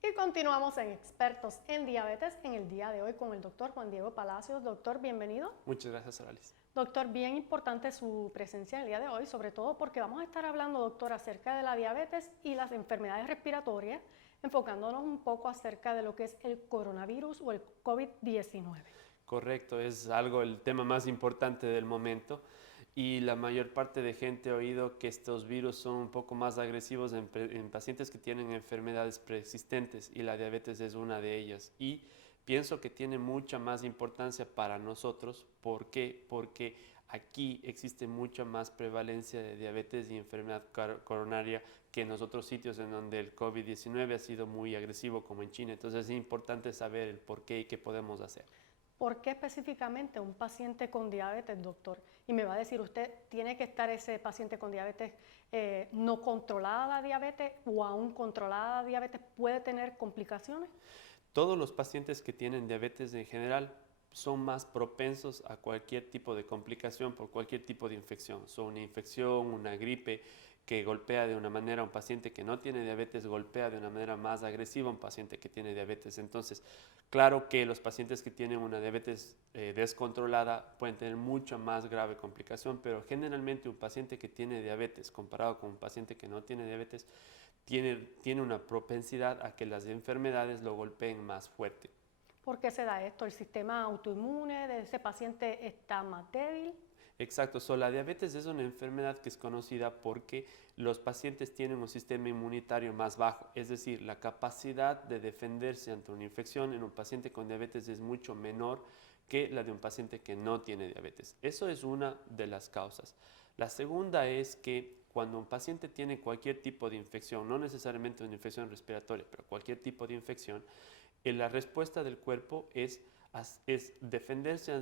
Y continuamos en Expertos en Diabetes en el día de hoy con el doctor Juan Diego Palacios. Doctor, bienvenido. Muchas gracias, Aralis. Doctor, bien importante su presencia en el día de hoy, sobre todo porque vamos a estar hablando, doctor, acerca de la diabetes y las enfermedades respiratorias, enfocándonos un poco acerca de lo que es el coronavirus o el COVID-19. Correcto, es el tema más importante del momento y la mayor parte de gente ha oído que estos virus son un poco más agresivos en pacientes que tienen enfermedades preexistentes y la diabetes es una de ellas. Y pienso que tiene mucha más importancia para nosotros. ¿Por qué? Porque aquí existe mucha más prevalencia de diabetes y enfermedad coronaria que en otros sitios en donde el COVID-19 ha sido muy agresivo, como en China. Entonces es importante saber el por qué y qué podemos hacer. ¿Por qué específicamente un paciente con diabetes, doctor? Y me va a decir, ¿usted tiene que estar ese paciente con diabetes no controlada la diabetes o aún controlada la diabetes puede tener complicaciones? Todos los pacientes que tienen diabetes en general son más propensos a cualquier tipo de complicación por cualquier tipo de infección. Una infección, una gripe que golpea de una manera a un paciente que no tiene diabetes, golpea de una manera más agresiva a un paciente que tiene diabetes. Entonces, claro que los pacientes que tienen una diabetes descontrolada pueden tener mucha más grave complicación, pero generalmente un paciente que tiene diabetes comparado con un paciente que no tiene diabetes tiene una propensidad a que las enfermedades lo golpeen más fuerte. ¿Por qué se da esto? ¿El sistema autoinmune de ese paciente está más débil? Exacto, la diabetes es una enfermedad que es conocida porque los pacientes tienen un sistema inmunitario más bajo, es decir, la capacidad de defenderse ante una infección en un paciente con diabetes es mucho menor que la de un paciente que no tiene diabetes. Eso es una de las causas. La segunda es que cuando un paciente tiene cualquier tipo de infección, no necesariamente una infección respiratoria, pero cualquier tipo de infección, la respuesta del cuerpo es defenderse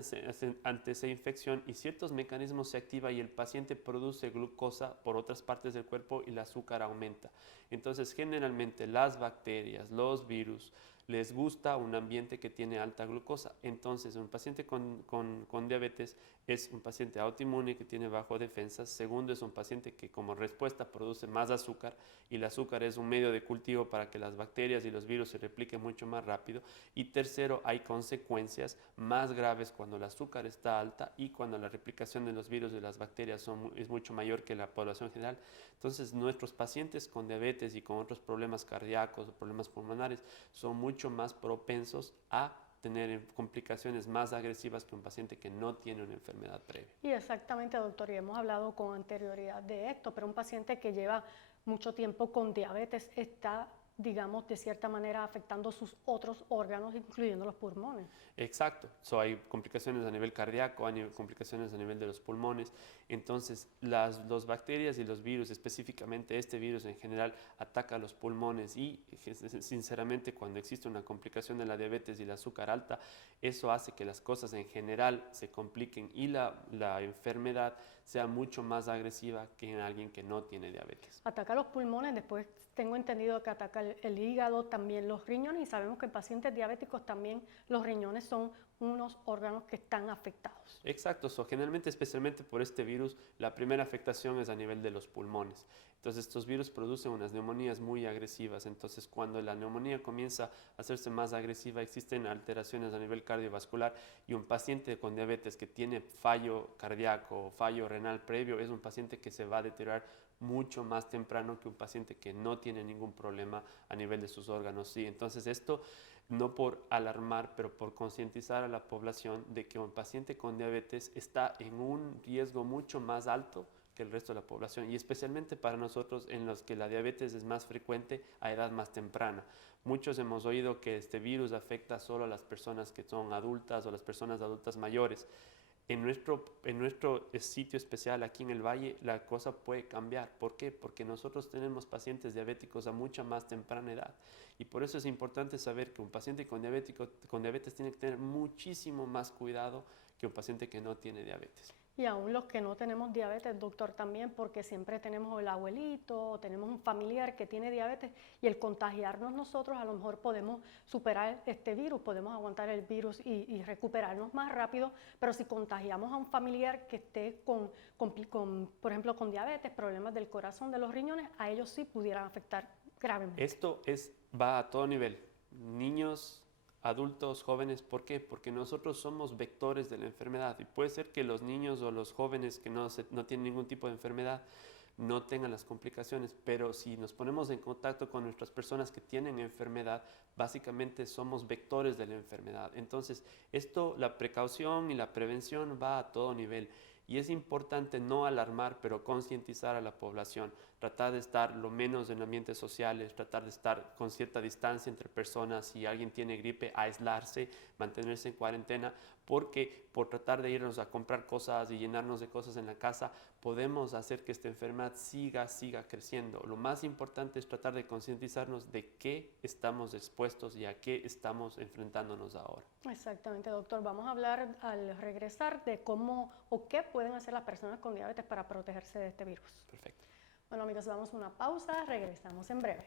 ante esa infección y ciertos mecanismos se activan y el paciente produce glucosa por otras partes del cuerpo y el azúcar aumenta. Entonces, generalmente las bacterias, los virus, les gusta un ambiente que tiene alta glucosa. Entonces, un paciente con diabetes es un paciente autoinmune que tiene bajo defensas. Segundo, es un paciente que como respuesta produce más azúcar y el azúcar es un medio de cultivo para que las bacterias y los virus se repliquen mucho más rápido. Y tercero, hay consecuencias más graves cuando el azúcar está alta y cuando la replicación de los virus y las bacterias es mucho mayor que la población general. Entonces, nuestros pacientes con diabetes y con otros problemas cardíacos o problemas pulmonares son mucho más propensos a tener complicaciones más agresivas que un paciente que no tiene una enfermedad previa. Y exactamente, doctor, y hemos hablado con anterioridad de esto, pero un paciente que lleva mucho tiempo con diabetes está, digamos, de cierta manera afectando sus otros órganos, incluyendo los pulmones. Exacto, hay complicaciones a nivel cardíaco, complicaciones a nivel de los pulmones. Entonces, las bacterias y los virus, específicamente este virus en general, ataca los pulmones y sinceramente cuando existe una complicación de la diabetes y el azúcar alta, eso hace que las cosas en general se compliquen y la enfermedad sea mucho más agresiva que en alguien que no tiene diabetes. Ataca los pulmones, después tengo entendido que ataca el hígado, también los riñones, y sabemos que en pacientes diabéticos también los riñones son unos órganos que están afectados. Exacto, generalmente, especialmente por este virus, la primera afectación es a nivel de los pulmones. Entonces, estos virus producen unas neumonías muy agresivas. Entonces, cuando la neumonía comienza a hacerse más agresiva, existen alteraciones a nivel cardiovascular y un paciente con diabetes que tiene fallo cardíaco o fallo renal previo es un paciente que se va a deteriorar mucho más temprano que un paciente que no tiene ningún problema a nivel de sus órganos. Sí, entonces esto no por alarmar, pero por concientizar a la población de que un paciente con diabetes está en un riesgo mucho más alto que el resto de la población y especialmente para nosotros en los que la diabetes es más frecuente a edad más temprana. Muchos hemos oído que este virus afecta solo a las personas que son adultas o las personas adultas mayores. En nuestro sitio especial aquí en el Valle la cosa puede cambiar. ¿Por qué? Porque nosotros tenemos pacientes diabéticos a mucha más temprana edad y por eso es importante saber que un paciente con diabetes tiene que tener muchísimo más cuidado que un paciente que no tiene diabetes. Y aún los que no tenemos diabetes, doctor, también, porque siempre tenemos el abuelito o tenemos un familiar que tiene diabetes y el contagiarnos nosotros a lo mejor podemos superar este virus, podemos aguantar el virus y recuperarnos más rápido, pero si contagiamos a un familiar que esté por ejemplo, con diabetes, problemas del corazón, de los riñones, a ellos sí pudieran afectar gravemente. Esto va a todo nivel, niños, adultos, jóvenes. ¿Por qué? Porque nosotros somos vectores de la enfermedad y puede ser que los niños o los jóvenes que no tienen ningún tipo de enfermedad no tengan las complicaciones, pero si nos ponemos en contacto con nuestras personas que tienen enfermedad, básicamente somos vectores de la enfermedad. Entonces, la precaución y la prevención va a todo nivel. Y es importante no alarmar, pero concientizar a la población, tratar de estar lo menos en ambientes sociales, tratar de estar con cierta distancia entre personas. Si alguien tiene gripe, aislarse, mantenerse en cuarentena, porque por tratar de irnos a comprar cosas y llenarnos de cosas en la casa, podemos hacer que esta enfermedad siga creciendo. Lo más importante es tratar de concientizarnos de qué estamos expuestos y a qué estamos enfrentándonos ahora. Exactamente, doctor. Vamos a hablar al regresar de cómo o qué pueden hacer las personas con diabetes para protegerse de este virus. Perfecto. Bueno, amigos, vamos a una pausa, regresamos en breve.